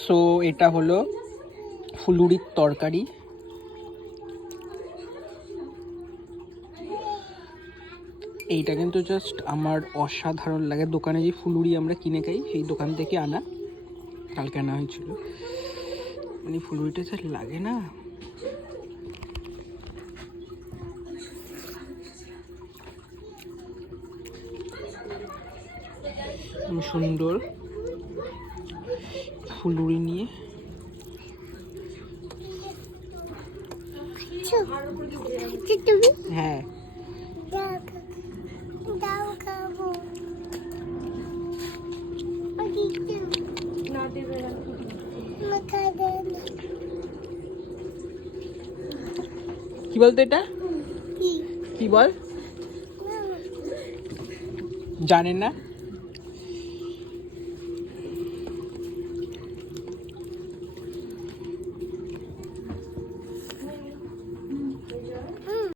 So এটা হলো ফুলুরির তরকারি। এইটা কিন্তু জাস্ট আমার অসাধারণ লাগে। দোকানে যে ফুলুরি আমরা কিনে খাই সেই দোকান থেকে আনা, কালকে আনা হয়েছিল। মানে ফুলুরিটা যা লাগে না, সুন্দর ফুলুরি নিয়ে হ্যাঁ কি বলতো এটা কি বল জানেন না